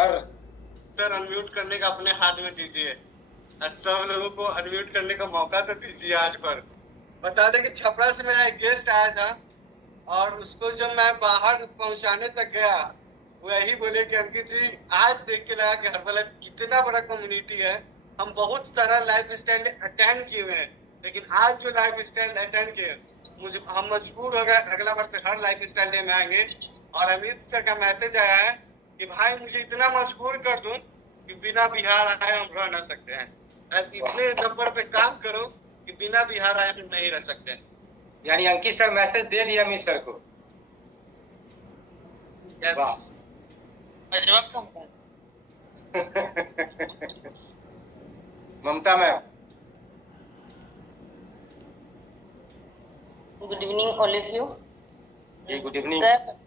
कर sir unmute करने का अपने हाथ में दीजिए। आज सब लोगों को अनम्यूट करने का मौका तो दीजिए आज पर। बता दें कि छपरा से मेरा एक गेस्ट आया था और उसको जब मैं बाहर पहुंचाने तक गया, वो यही बोले कि अंकित जी आज देख के लगा कि हर्बल कितना बड़ा कम्युनिटी है। हम बहुत सारा लाइफ स्टाइल अटेंड किए हुए हैं, लेकिन आज जो लाइफ स्टाइल अटेंड किए मुझे हम मजबूर हो गए अगला वर्ष हर लाइफ स्टाइल डे में आएंगे। और अमित सर का मैसेज आया है कि भाई मुझे इतना मजबूर कर दूं कि बिना बिहार आए हम रह ना सकते हैं। इतने नंबर पे काम करो कि बिना बिहार आए हम नहीं रह सकते। यानी अंकित सर मैसेज दे दिया अमित सर को। Yes Mamta ma'am, good evening all of you. Good evening. Sir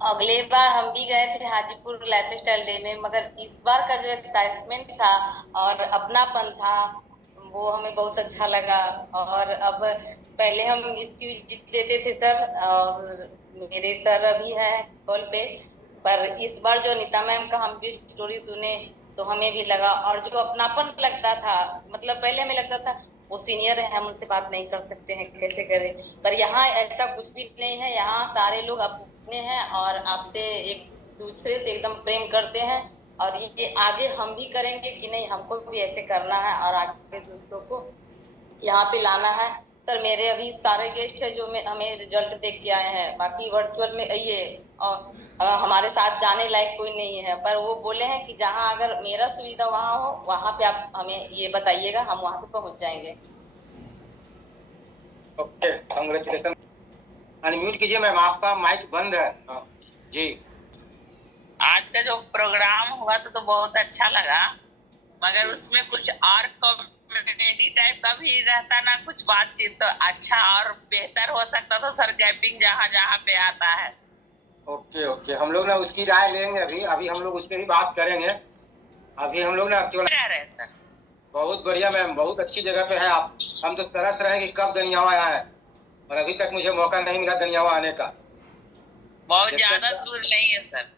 अगले बार हम भी गए थे हाजीपुर लाइफ स्टाइल डे में, मगर इस बार का जो एक्साइटमेंट था और अपनापन था वो हमें बहुत अच्छा लगा। और अब पहले हम एक्सक्यूज देते थे सर, और मेरे सर अभी हैं कॉल पे, पर इस बार जो अनीता मैम का हम भी स्टोरी सुने तो हमें भी लगा, और जो अपनापन लगता था, मतलब पहले हमें लगता था वो सीनियर है हम उनसे बात नहीं कर सकते हैं कैसे करें, पर यहाँ ऐसा कुछ भी नहीं है। यहाँ सारे लोग अपने हैं और आपसे एक दूसरे से एकदम प्रेम करते हैं, और ये आगे हम भी करेंगे कि नहीं, हमको भी ऐसे करना है और आगे दूसरों को यहाँ पे लाना है। सर मेरे अभी सारे गेस्ट है जो हमें रिजल्ट देख के आए हैं, बाकी वर्चुअल में ये हमारे साथ जाने लायक कोई नहीं है, पर वो बोले हैं कि जहाँ अगर मेरा सुविधा वहाँ हो वहाँ पे आप हमें ये बताइएगा, हम वहाँ पे पहुँच जाएंगे। Okay, congratulation. अनम्यूट कीजिए मैम, आपका माइक बंद है। जी, आज का जो प्रोग्राम हुआ तो बहुत अच्छा लगा, मगर उसमें कुछ और कॉमेडी टाइप का भी रहता ना, कुछ बातचीत तो अच्छा और बेहतर हो सकता था सर, गैपिंग जहाँ जहाँ पे आता है। ओके ओके, हम लोग ना उसकी राय लेंगे। अभी हम लोग उस पर भी बात करेंगे। अभी हम लोग ना केवल रहे सर। बहुत बढ़िया मैम, बहुत अच्छी जगह पे है आप। हम तो तरस रहे हैं कि कब दनियावा आया है, और अभी तक मुझे मौका नहीं मिला दनियावा आने का। बहुत ज्यादा दूर नहीं है सर,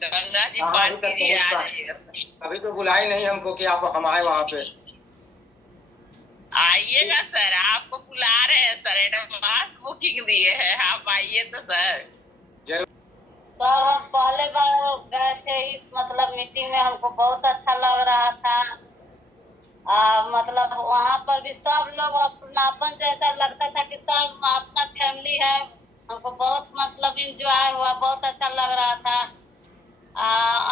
गंगा जी पार कीजिए आ जाइएगा सर। अभी तो बुलाई नहीं हमको कि आप हम आए वहाँ पे। आइएगा सर, आपको बुला रहे हैं सर, एडवांस बुकिंग दिए हैं, आप आइए तो सर। जरूर। तो हम पहले बार गए थे इस मतलब मीटिंग में, हमको बहुत अच्छा लग रहा था। मतलब वहाँ पर भी सब लोग अपनापन जैसा लगता था कि सब अपना फैमिली है। हमको बहुत मतलब इंजॉय हुआ, बहुत अच्छा लग रहा था।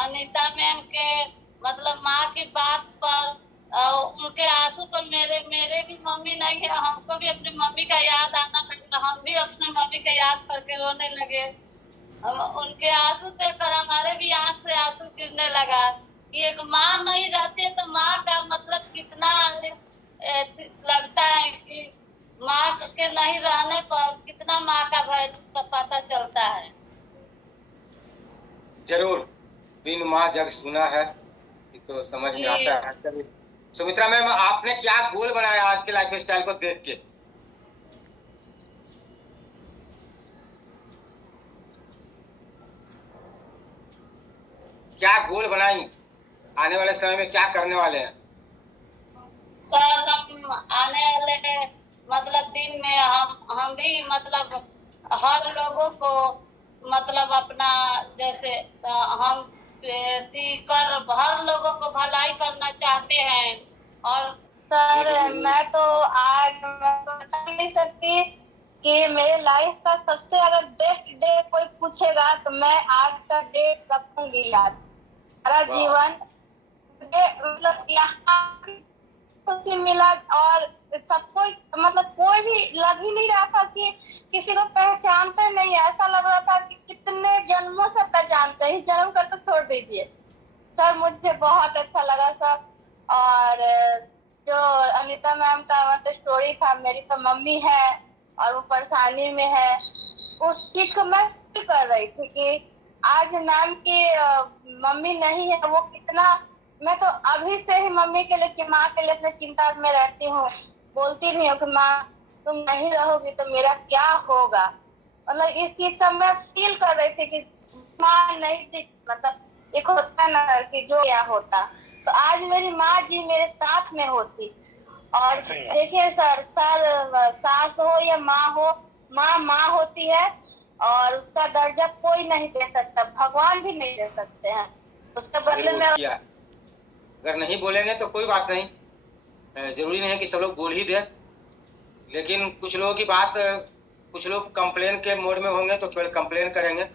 अनीता मैम के मतलब माँ की बात पर उनके आंसू पर मेरे भी मम्मी नहीं है, हमको भी अपनी मम्मी का याद आना लगा, हम भी अपनी मम्मी का याद करके रोने लगे। उनके आंसू देखकर हमारे भी आंख से आंसू गिरने लगा कि एक माँ नहीं रहती है तो माँ का मतलब कितना लगता है कि माँ के नहीं रहने पर कितना माँ का वैल्यू का पता चलता है। जरूर, बिन माँ जग सुना है, तो समझ में आता है। सुमित्रा मैम, आपने क्या गोल बनाया आज के लाइफ स्टाइल को देख के? क्या गोल बनाई, आने वाले समय में क्या करने वाले हैं? सर हम आने वाले मतलब दिन में हम भी मतलब हर लोगों को मतलब अपना जैसे हम कर हर लोगों को भलाई करना चाहते हैं। और सर मैं तो आज बता नहीं सकती कि मेरे लाइफ का सबसे अगर बेस्ट डे कोई पूछेगा तो मैं आज का डे रखूंगी याद सारा जीवन। मतलब यहाँ खुशी मिला और सबको मतलब कोई भी लग ही नहीं रहा था कि किसी को पहचानते नहीं, ऐसा लग रहा था कि कितने जन्मों से पहचानते ही, जन्म कर तो छोड़ दीजिए। सर मुझे बहुत अच्छा लगा सर। और जो अनीता मैम का मतलब स्टोरी था, मेरी तो मम्मी है और वो परेशानी में है, उस चीज को मैं फील कर रही थी कि आज मैम की मम्मी नहीं है, वो कितना। मैं तो अभी से ही मम्मी के लिए माँ के लिए अपने चिंता में रहती हूँ, बोलती नहीं हूँ कि माँ तुम नहीं रहोगी तो मेरा क्या होगा। मतलब इस चीज का मैं फील कर रही थी कि माँ नहीं, मतलब एक होता ना कि जो क्या होता, तो आज मेरी माँ जी मेरे साथ में होती। और देखिए सर, सास हो या माँ हो, माँ माँ होती है और उसका दर्जा कोई नहीं दे सकता, भगवान भी नहीं दे सकते हैं। उसके बदले में किया, अगर नहीं बोलेंगे तो कोई बात नहीं, जरूरी नहीं है कि सब लोग बोल ही दे, लेकिन कुछ लोगों की बात, कुछ लोग कंप्लेन के मोड में होंगे तो केवल कंप्लेन करेंगे,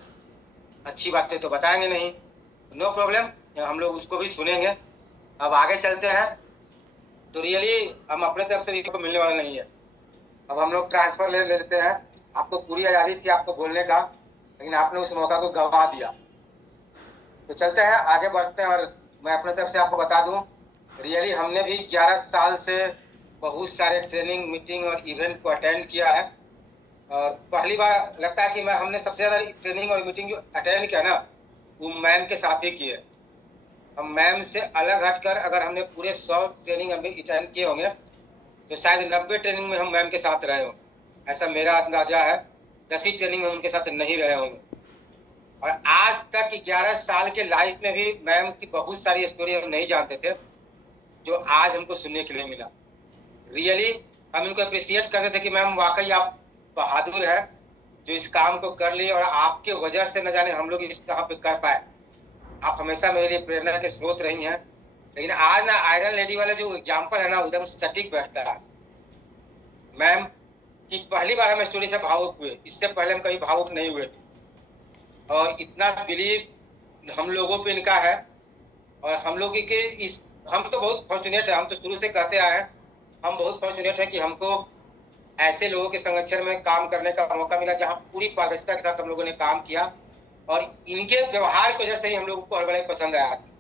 अच्छी बातें तो बताएंगे नहीं। नो प्रॉब्लम, हम लोग उसको भी सुनेंगे। अब आगे चलते हैं। तो रियली हम अपने तरफ से को मिलने वाला नहीं है। अब हम लोग ट्रांसफर ले लेते हैं। आपको पूरी आज़ादी थी आपको बोलने का, लेकिन आपने उस मौका को गंवा दिया। तो चलते हैं, आगे बढ़ते हैं। और मैं अपने तरफ से आपको बता दूं, रियली हमने भी 11 साल से बहुत सारे ट्रेनिंग, मीटिंग और इवेंट को अटेंड किया है। और पहली बार लगता है कि हमने सबसे ज़्यादा ट्रेनिंग और मीटिंग जो अटेंड किया ना, वो मैम के साथ ही किए। हम मैम से अलग हटकर अगर हमने पूरे 100 ट्रेनिंग अटेंड किए होंगे तो शायद 90 ट्रेनिंग में हम मैम के साथ रहे होंगे, ऐसा मेरा अंदाजा है। 10 ही ट्रेनिंग में उनके साथ नहीं रहे होंगे। और आज तक 11 साल के लाइफ में भी मैम की बहुत सारी स्टोरी हम नहीं जानते थे, जो आज हमको सुनने के लिए मिला। रियली हम इनको अप्रिशिएट करते थे कि मैम वाकई आप बहादुर है जो इस काम को कर लिए, और आपके वजह से न जाने हम लोग इस यहाँ पे कर पाए। आप हमेशा मेरे लिए प्रेरणा के स्रोत रही हैं। लेकिन आज ना आयरन लेडी वाला जो एग्जाम्पल है ना, एकदम सटीक बैठता है। मैम की पहली बार हम स्टोरी से भावुक हुए, इससे पहले हम कभी भावुक नहीं हुए थे। और इतना बिलीव हम लोगों पे इनका है, और हम लोग के इस, हम तो बहुत फॉर्चुनेट है। हम तो शुरू से कहते आए हैं, हम बहुत फॉर्चुनेट है कि हमको ऐसे लोगों के संगठन में काम करने का मौका मिला जहां पूरी पारदर्शिता के साथ हम लोगों ने काम किया। और इनके व्यवहार की वजह से ही हम लोगों को बड़ा पसंद आया था।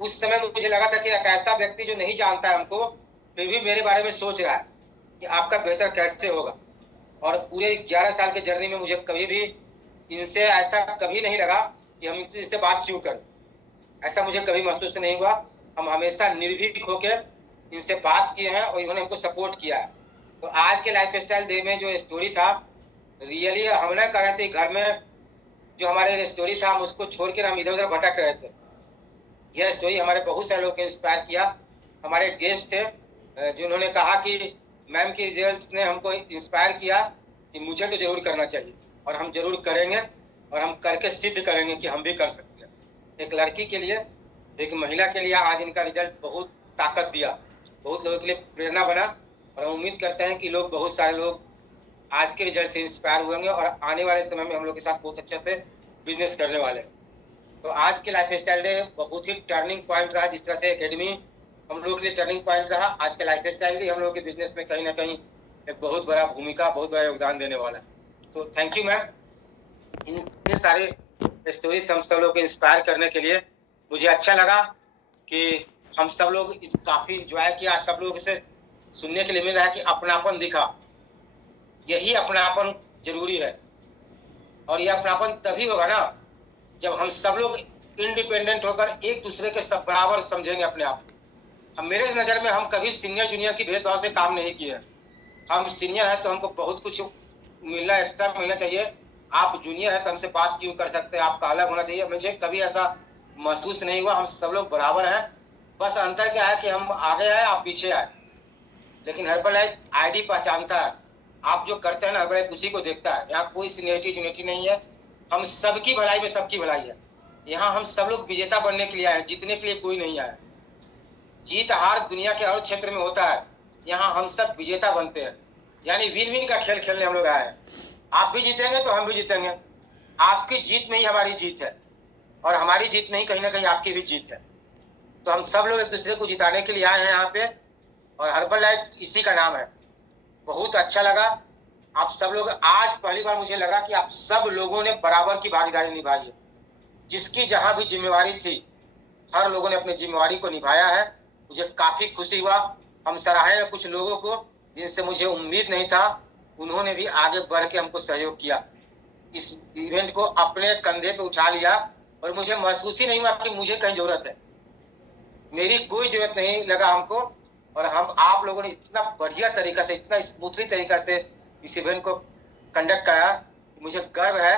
उस समय मुझे लगा था कि एक ऐसा व्यक्ति जो नहीं जानता है हमको, फिर भी मेरे बारे में सोच रहा है कि आपका बेहतर कैसे होगा। और पूरे 11 साल के जर्नी में मुझे कभी भी इनसे ऐसा कभी नहीं लगा कि हम इनसे बात क्यों करें, ऐसा मुझे कभी महसूस नहीं हुआ। हम हमेशा निर्भीक होकर इनसे बात किए हैं और इन्होंने हमको सपोर्ट किया है। तो आज के लाइफ स्टाइल डे में जो स्टोरी था, रियली हम ना कर रहे थे घर में, जो हमारे स्टोरी था हम उसको छोड़ कर हम इधर उधर भटक रहे थे। यह स्टोरी हमारे बहुत सारे लोगों को इंस्पायर किया। हमारे गेस्ट थे जिन्होंने कहा कि मैम की रिजल्ट ने हमको इंस्पायर किया कि मुझे तो जरूर करना चाहिए, और हम जरूर करेंगे, और हम करके सिद्ध करेंगे कि हम भी कर सकते हैं। एक लड़की के लिए, एक महिला के लिए आज इनका रिजल्ट बहुत ताकत दिया, बहुत लोगों के लिए प्रेरणा बना। और हम उम्मीद करते हैं कि लोग, बहुत सारे लोग आज के रिजल्ट से इंस्पायर हुएंगे और आने वाले समय में हम लोग के साथ बहुत अच्छे से बिजनेस करने वाले हैं। तो आज के लाइफ स्टाइल डे बहुत ही टर्निंग पॉइंट रहा। जिस तरह से एकेडमी हम लोग के लिए टर्निंग पॉइंट रहा, आज के लाइफ स्टाइल भी हम लोग के बिजनेस में कहीं ना कहीं एक बहुत बड़ा भूमिका, बहुत बड़ा योगदान देने वाला है। सो थैंक यू मैम, इतने सारे स्टोरीज हम सब लोग को इंस्पायर करने के लिए। मुझे अच्छा लगा कि हम सब लोग काफ़ी इंजॉय किया, सब लोग इसे सुनने के लिए मिल रहा है कि अपनापन दिखा। यही अपनापन जरूरी है, और यह अपनापन तभी होगा ना जब हम सब लोग इंडिपेंडेंट होकर एक दूसरे के सब बराबर समझेंगे अपने आप। हम, मेरे नज़र में हम कभी सीनियर जूनियर की भेदभाव से काम नहीं किए। हम सीनियर हैं तो हमको बहुत कुछ मिलना, एक्स्ट्रा मिलना चाहिए। आप जूनियर हैं तो हमसे बात क्यों कर सकते हैं, आपका अलग होना चाहिए। मुझे कभी ऐसा महसूस नहीं हुआ। हम सब लोग बराबर हैं, बस अंतर क्या है कि हम आगे आए, आप पीछे आए। लेकिन हर्बलाइफ आईडी पहचानता है, आप जो करते हैं ना हर्बलाइफ उसी को देखता है। यहाँ कोई सीनियरिटी जूनियरिटी नहीं है, हम सबकी भलाई में सबकी भलाई है। यहाँ हम सब लोग विजेता बनने के लिए आए हैं, जीतने के लिए कोई नहीं आया। जीत हार दुनिया के हर क्षेत्र में होता है, यहाँ हम सब विजेता बनते हैं। यानी विन विन का खेल खेलने हम लोग आए हैं। आप भी जीतेंगे तो हम भी जीतेंगे। आपकी जीत में ही हमारी जीत है, और हमारी जीत नहीं कहीं ना कहीं आपकी भी जीत है। तो हम सब लोग एक दूसरे को जिताने के लिए आए हैं यहाँ पे, और हर्बलाइफ इसी का नाम है। बहुत अच्छा लगा आप सब लोग। आज पहली बार मुझे लगा कि आप सब लोगों ने बराबर की भागीदारी निभाई है। जिसकी जहाँ भी जिम्मेवारी थी, हर लोगों ने अपनी जिम्मेवारी को निभाया है। मुझे काफ़ी खुशी हुआ। हम सराहे हैं कुछ लोगों को जिनसे मुझे उम्मीद नहीं था, उन्होंने भी आगे बढ़ के हमको सहयोग किया, इस इवेंट को अपने कंधे पे उठा लिया। और मुझे महसूस ही नहीं हुआ कि मुझे कहीं ज़रूरत है, मेरी कोई ज़रूरत नहीं लगा हमको। और हम, आप लोगों ने इतना बढ़िया तरीका से, इतना स्मूथली तरीका से इस इवेंट को कंडक्ट कराया, मुझे गर्व है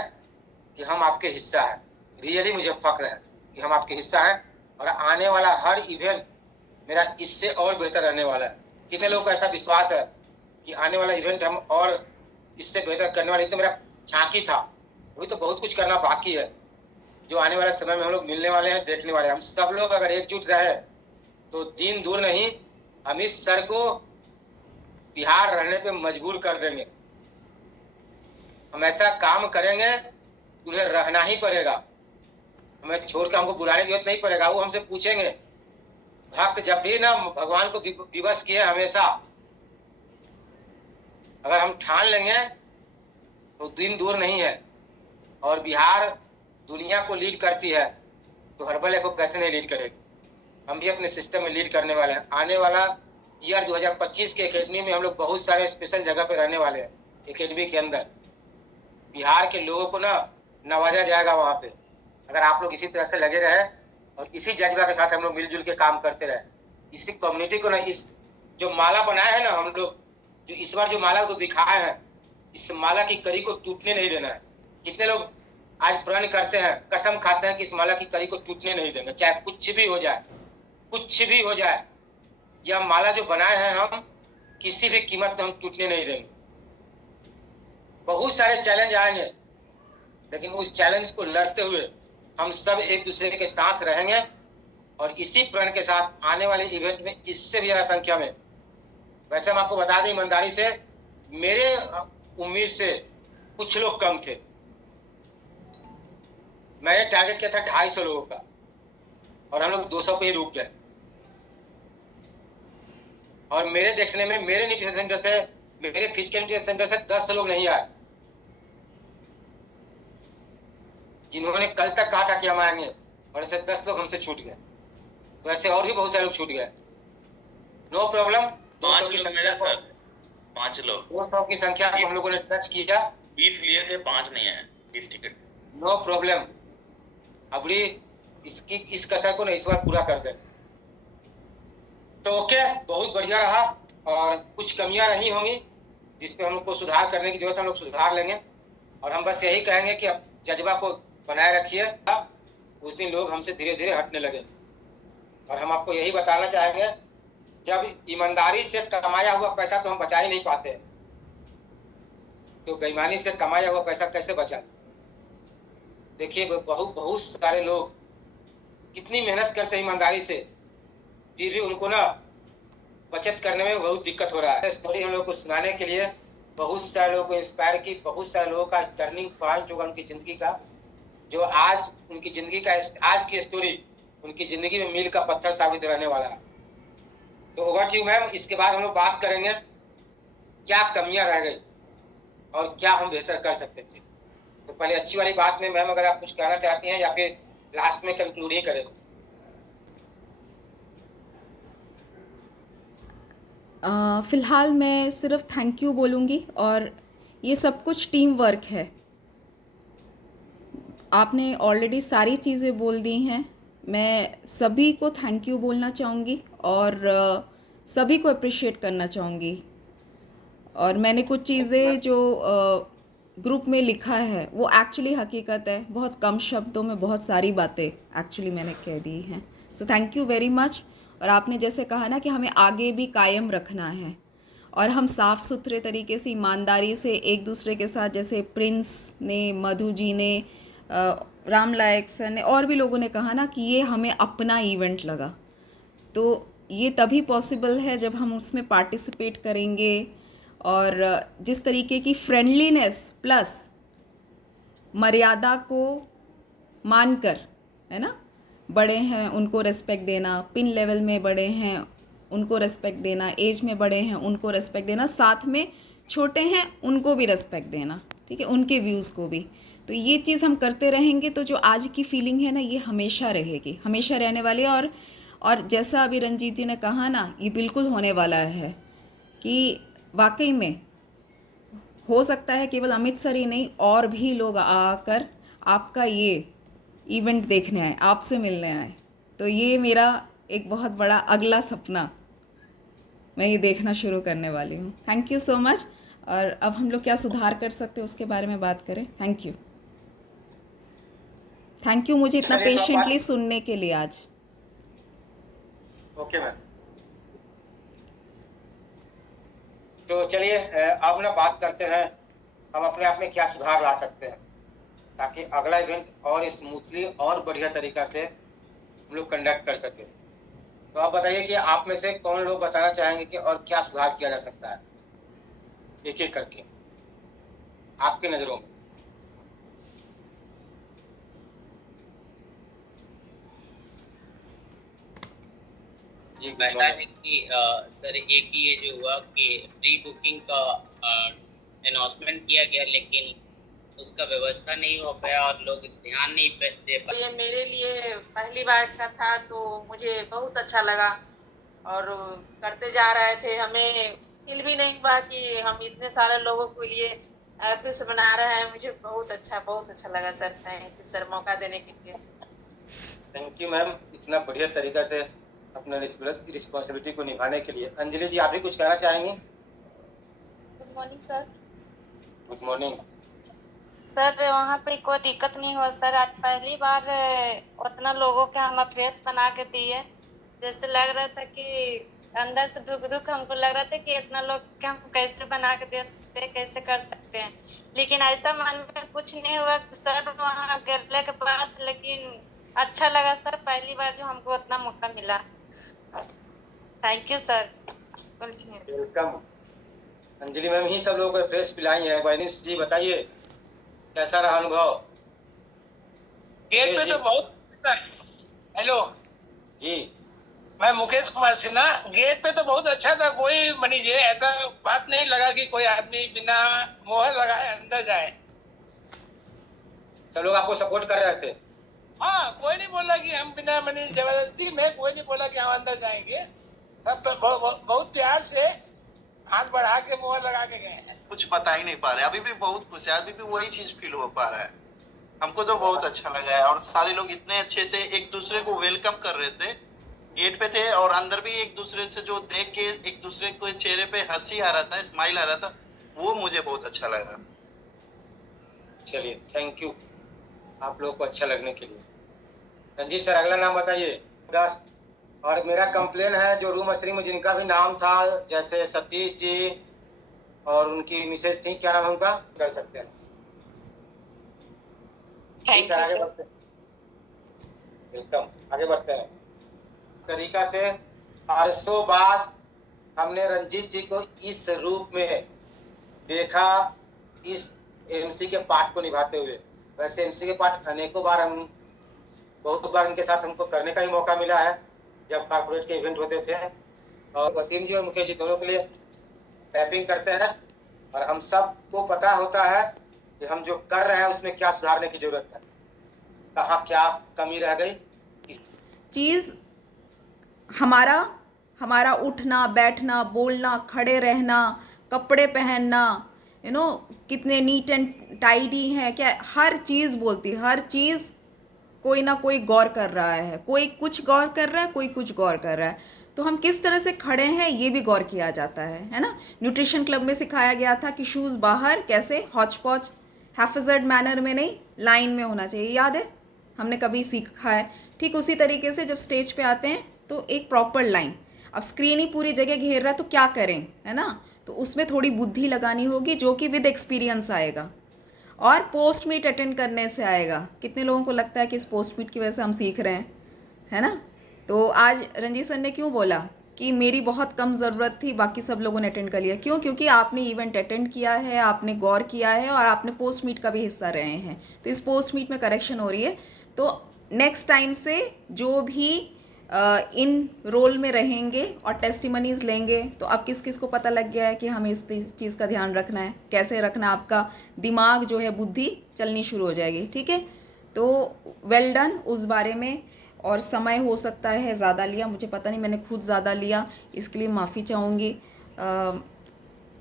कि हम आपके हिस्सा हैं। रियली मुझे फक्र है कि हम आपके हिस्सा हैं और आने वाला हर इवेंट मेरा इससे और बेहतर रहने वाला है। कितने लोगों को ऐसा विश्वास है कि आने वाला इवेंट हम और इससे बेहतर करने वाले? तो मेरा झांकी था, अभी तो बहुत कुछ करना बाकी है जो आने वाले समय में हम लोग मिलने वाले हैं, देखने वाले हैं। हम सब लोग अगर एकजुट रहे तो दिन दूर नहीं, अमित सर को बिहार रहने पे मजबूर कर देंगे। हम ऐसा काम करेंगे, उन्हें रहना ही पड़ेगा, हमें छोड़ के हमको बुलाने की जरूरत नहीं पड़ेगा। वो हमसे पूछेंगे, भक्त जब भी ना भगवान को विवश किए हमेशा, अगर हम ठान लेंगे तो दिन दूर नहीं है। और बिहार दुनिया को लीड करती है तो हर्बल को कैसे नहीं लीड करेगी? हम भी अपने सिस्टम में लीड करने वाले हैं। आने वाला ईयर 2025 के एकेडमी में हम लोग बहुत सारे स्पेशल जगह पे रहने वाले हैं। एकेडमी के अंदर बिहार के लोगों को ना नवाजा जाएगा वहाँ पे। अगर आप लोग इसी तरह से लगे रहे और इसी जज्बा के साथ हम लोग मिलजुल के काम करते रहे, इसी कम्युनिटी को ना, इस जो माला बनाया है ना हम लोग, जो इस बार जो माला को दिखाए हैं, इस माला की कड़ी को टूटने नहीं देना है। कितने लोग आज प्रण करते हैं, कसम खाते हैं कि इस माला की कड़ी को टूटने नहीं देंगे, चाहे कुछ भी हो जाए, कुछ भी हो जाए। यह माला जो बनाए हैं हम, किसी भी कीमत पे हम टूटने नहीं देंगे। बहुत सारे चैलेंज आएंगे, लेकिन उस चैलेंज को लड़ते हुए हम सब एक दूसरे के साथ रहेंगे और इसी प्रण के साथ आने वाले इवेंट में इससे भी ज्यादा संख्या में। वैसे हम आपको बता दें ईमानदारी से, मेरे उम्मीद से कुछ लोग कम थे। मैंने टारगेट किया था 250 लोगों का और हम लोग 200 पे ही रुक गए। और मेरे देखने में मेरे न्यूट्रिशन सेंटर से, मेरे फिजिकल न्यूट्रिशन सेंटर से 10 लोग नहीं आए, जिन्होंने कल तक कहा था कि हम आएंगे, और ऐसे 10 लोग हमसे छूट गए। तो ऐसे और भी बहुत सारे लोग छूट गए। No problem. 5 लोग मेरे सर, 5 लोग, 200 की संख्या को हम लोगों ने टच किया। 20 लिए थे, 5 नहीं आए, 20 टिकट। No problem. अबड़ी इस कसर को ना इस बार पूरा कर दे। तो ओके, बहुत बढ़िया रहा और कुछ कमियां रही होंगी जिसपे हम लोग को सुधार करने की जरूरत है, हम लोग सुधार लेंगे। और हम बस यही कहेंगे कि अब जज्बा को बनाए रखिए। उस दिन लोग हमसे धीरे धीरे हटने लगे। और हम आपको यही बताना चाहेंगे, जब ईमानदारी से कमाया हुआ पैसा तो हम बचा ही नहीं पाते, तो बेईमानी से कमाया हुआ पैसा कैसे बचा? देखिए बहुत सारे लोग कितनी मेहनत करते हैं ईमानदारी से, फिर भी उनको ना बचत करने में बहुत दिक्कत हो रहा है। स्टोरी हम लोग को सुनाने के लिए बहुत सारे लोगों को इंस्पायर की, बहुत सारे लोगों का टर्निंग पॉइंट होगा उनकी जिंदगी का, जो आज उनकी जिंदगी का, आज की स्टोरी उनकी जिंदगी में मील का पत्थर साबित रहने वाला है। तो ओवर टू यू मैम। इसके बाद हम लोग बात करेंगे क्या कमियां रह गई और क्या हम बेहतर कर सकते थे। तो पहले अच्छी वाली बात में मैम, अगर आप कुछ कहना चाहती हैं या फिर लास्ट में कंक्लूड ही करें। फ़िलहाल मैं सिर्फ थैंक यू बोलूँगी, और ये सब कुछ टीम वर्क है। आपने ऑलरेडी सारी चीज़ें बोल दी हैं। मैं सभी को थैंक यू बोलना चाहूँगी और सभी को अप्रिशिएट करना चाहूँगी। और मैंने कुछ चीज़ें जो ग्रुप में लिखा है वो एक्चुअली हकीकत है। बहुत कम शब्दों में बहुत सारी बातें एक्चुअली मैंने कह दी हैं। So thank you very much. और आपने जैसे कहा ना कि हमें आगे भी कायम रखना है और हम साफ़ सुथरे तरीके से, ईमानदारी से एक दूसरे के साथ, जैसे प्रिंस ने, मधु जी ने, राम लायक सर ने और भी लोगों ने कहा ना कि ये हमें अपना इवेंट लगा। तो ये तभी पॉसिबल है जब हम उसमें पार्टिसिपेट करेंगे और जिस तरीके की फ्रेंडलीनेस प्लस मर्यादा को मानकर, है ना, बड़े हैं उनको रेस्पेक्ट देना, पिन लेवल में बड़े हैं उनको रेस्पेक्ट देना, एज में बड़े हैं उनको रेस्पेक्ट देना, साथ में छोटे हैं उनको भी रेस्पेक्ट देना, ठीक है, उनके व्यूज़ को भी। तो ये चीज़ हम करते रहेंगे तो जो आज की फीलिंग है ना, ये हमेशा रहेगी, हमेशा रहने वाली है। और जैसा अभी रंजीत जी ने कहा ना, ये बिल्कुल होने वाला है कि वाकई में हो सकता है केवल अमित सर ही नहीं, और भी लोग आकर आपका ये इवेंट देखने आए, आपसे मिलने आए। तो ये मेरा एक बहुत बड़ा अगला सपना, मैं ये देखना शुरू करने वाली हूँ। Thank you so much. और अब हम लोग क्या सुधार कर सकते हैं उसके बारे में बात करें। Thank you. थैंक यू मुझे इतना चलिए, तो पेशेंटली सुनने के लिए आज। Okay ma'am. तो चलिए अब ना बात करते हैं हम अपने आप में क्या सुधार ला सकते हैं ताकि अगला इवेंट और स्मूथली और बढ़िया तरीका से हम लोग कंडक्ट कर सके। तो आप बताइए कि आप में से कौन लोग बताना चाहेंगे कि और क्या सुधार किया जा सकता है, एक एक करके आपकी नज़रों में। जी पहला है कि सर एक ये जो हुआ कि प्री बुकिंग का अनाउंसमेंट किया गया लेकिन उसका व्यवस्था नहीं हो पाया और लोग ध्यान नहीं दे पाए। ये मेरे लिए पहली बार का था तो मुझे बहुत अच्छा लगा और करते जा रहे थे। हमें फील भी नहीं हुआ कि हम इतने सारे लोगों के लिए एपिस बना रहे हैं। मुझे बहुत अच्छा लगा सर। थैंक यू सर मौका देने के लिए। थैंक यू मैम, इतना बढ़िया तरीका से अपना रिस्पॉन्सिबिलिटी को निभाने के लिए। अंजलि जी, आप भी कुछ कहना चाहेंगी? Good morning sir. Good morning sir वहाँ पे कोई दिक्कत नहीं हुआ सर। आज पहली बार उतना लोगों के हम अफेयर्स बना के दिए। जैसे लग रहा था कि अंदर से दुख हमको लग रहा था कि इतना लोग के हमको कैसे बना के दे सकते हैं, कैसे कर सकते हैं, लेकिन ऐसा मन में कुछ नहीं हुआ सर वहाँ गिरने के बाद। लेकिन अच्छा लगा सर, पहली बार जो हमको उतना मौका मिला। Thank you sir. Welcome. Anjali ma'am ही सब लोगों को फ्रेश पिलाई है। वैनिश जी बताइए कैसा रहा अनुभव? गेट पे तो बहुत। हेलो जी, मैं मुकेश कुमार सिन्हा। गेट पे तो बहुत अच्छा था, कोई मनीजे ऐसा बात नहीं लगा कि कोई आदमी बिना मोहर लगाए अंदर जाए। सब लोग आपको सपोर्ट कर रहे थे? हाँ, कोई नहीं बोला कि हम बिना मनी जबरदस्ती में, कोई नहीं बोला कि हम अंदर जाएंगे। सब तो बहुत प्यार से हाथ बढ़ा के मोहर लगा के गए हैं। कुछ बता ही नहीं पा रहे, अभी भी बहुत खुश है, अभी भी वही चीज फील हो पा रहा है। हमको तो बहुत अच्छा लगा है और सारे लोग इतने अच्छे से एक दूसरे को वेलकम कर रहे थे। गेट पे थे और अंदर भी एक दूसरे से जो देख के एक दूसरे को चेहरे पे हंसी आ रहा था, स्माइल आ रहा था, वो मुझे बहुत अच्छा लगा। चलिए, थैंक यू आप लोगों को अच्छा लगने के लिए। रंजीत सर, अगला नाम बताइए। 10। और मेरा कंप्लेन है जो रूम अस्त्री में जिनका भी नाम था, जैसे सतीश जी और उनकी मिसेज थी, क्या नाम है उनका, कर सकते हैं? थैंक सर यू आगे सर। बढ़ते हैं। वेलकम, आगे बढ़ते हैं। तरीका से 800 बाद हमने रंजीत जी को इस रूप में देखा, इस एमसी के पार्ट को निभाते हुए। वैसे एमसी के पार्ट अनेकों बार हम बहुत बार उनके साथ हमको करने का ही मौका मिला है जब कॉर्पोरेट के इवेंट होते थे। और वसीम जी और मुकेश जी दोनों के लिए टैपिंग करते हैं और हम सबको पता होता है कि हम जो कर रहे हैं उसमें क्या सुधारने की जरूरत है, कहाँ क्या कमी रह गई। चीज़ हमारा उठना, बैठना, बोलना, खड़े रहना, कपड़े पहनना, कितने नीट एंड टाइडी हैं, क्या हर चीज़ बोलती है, हर चीज़ कोई ना कोई गौर कर रहा है। कोई कुछ गौर कर रहा है, कोई कुछ गौर कर रहा है। तो हम किस तरह से खड़े हैं ये भी गौर किया जाता है ना। न्यूट्रिशन क्लब में सिखाया गया था कि शूज़ बाहर कैसे हॉच पॉच हैफेजर्ड मैनर में नहीं, लाइन में होना चाहिए। याद है, हमने कभी सीखा है। ठीक उसी तरीके से जब स्टेज पे आते हैं तो एक प्रॉपर लाइन। अब स्क्रीन ही पूरी जगह घेर रहा है तो क्या करें, है ना। तो उसमें थोड़ी बुद्धि लगानी होगी जो कि विद एक्सपीरियंस आएगा और पोस्ट मीट अटेंड करने से आएगा। कितने लोगों को लगता है कि इस पोस्ट मीट की वजह से हम सीख रहे हैं, है ना। तो आज रंजीत सर ने क्यों बोला कि मेरी बहुत कम ज़रूरत थी, बाकी सब लोगों ने अटेंड कर लिया। क्यों? क्योंकि आपने इवेंट अटेंड किया है, आपने गौर किया है और आपने पोस्ट मीट का भी हिस्सा रहे हैं। तो इस पोस्ट मीट में करेक्शन हो रही है। तो नेक्स्ट टाइम से जो भी इन रोल में रहेंगे और टेस्टिमनीज लेंगे तो अब किस किस को पता लग गया है कि हमें इस चीज़ का ध्यान रखना है, कैसे रखना है। आपका दिमाग जो है, बुद्धि चलनी शुरू हो जाएगी। ठीक है, तो वेल डन उस बारे में। और समय हो सकता है ज़्यादा लिया, मुझे पता नहीं, मैंने खुद ज़्यादा लिया, इसके लिए माफ़ी चाहूँगी।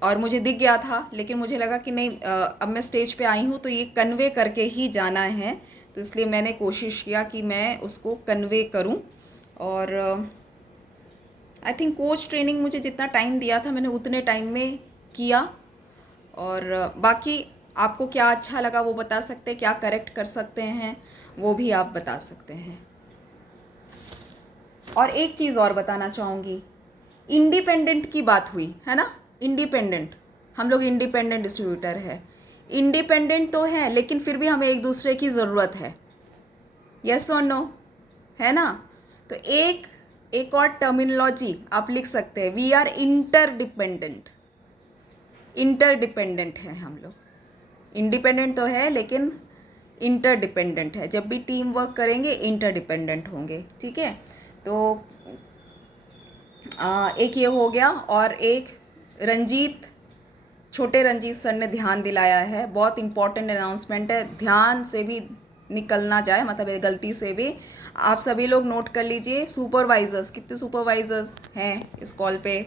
और मुझे दिख गया था लेकिन मुझे लगा कि नहीं, अब मैं स्टेज पे आई हूँ तो ये कन्वे करके ही जाना है, तो इसलिए मैंने कोशिश किया कि मैं उसको कन्वे करूँ। और आई थिंक कोच ट्रेनिंग मुझे जितना टाइम दिया था मैंने उतने टाइम में किया। और बाकी आपको क्या अच्छा लगा वो बता सकते हैं, क्या करेक्ट कर सकते हैं वो भी आप बता सकते हैं। और एक चीज़ और बताना चाहूँगी, इंडिपेंडेंट की बात हुई है ना, इंडिपेंडेंट, हम लोग इंडिपेंडेंट डिस्ट्रीब्यूटर है, इंडिपेंडेंट तो है लेकिन फिर भी हमें एक दूसरे की ज़रूरत है, यस और नो, है ना। तो एक और टर्मिनोलॉजी आप लिख सकते हैं, वी आर इंटरडिपेंडेंट, इंटरडिपेंडेंट है हम लोग, इंडिपेंडेंट तो है लेकिन इंटरडिपेंडेंट है, जब भी टीम वर्क करेंगे इंटरडिपेंडेंट होंगे, ठीक है। तो एक ये हो गया, और एक छोटे रंजीत सर ने ध्यान दिलाया है, बहुत इंपॉर्टेंट अनाउंसमेंट है, ध्यान से भी निकलना जाए, मतलब गलती से भी आप सभी लोग नोट कर लीजिए। सुपरवाइजर्स, कितने सुपरवाइजर्स हैं इस कॉल पे?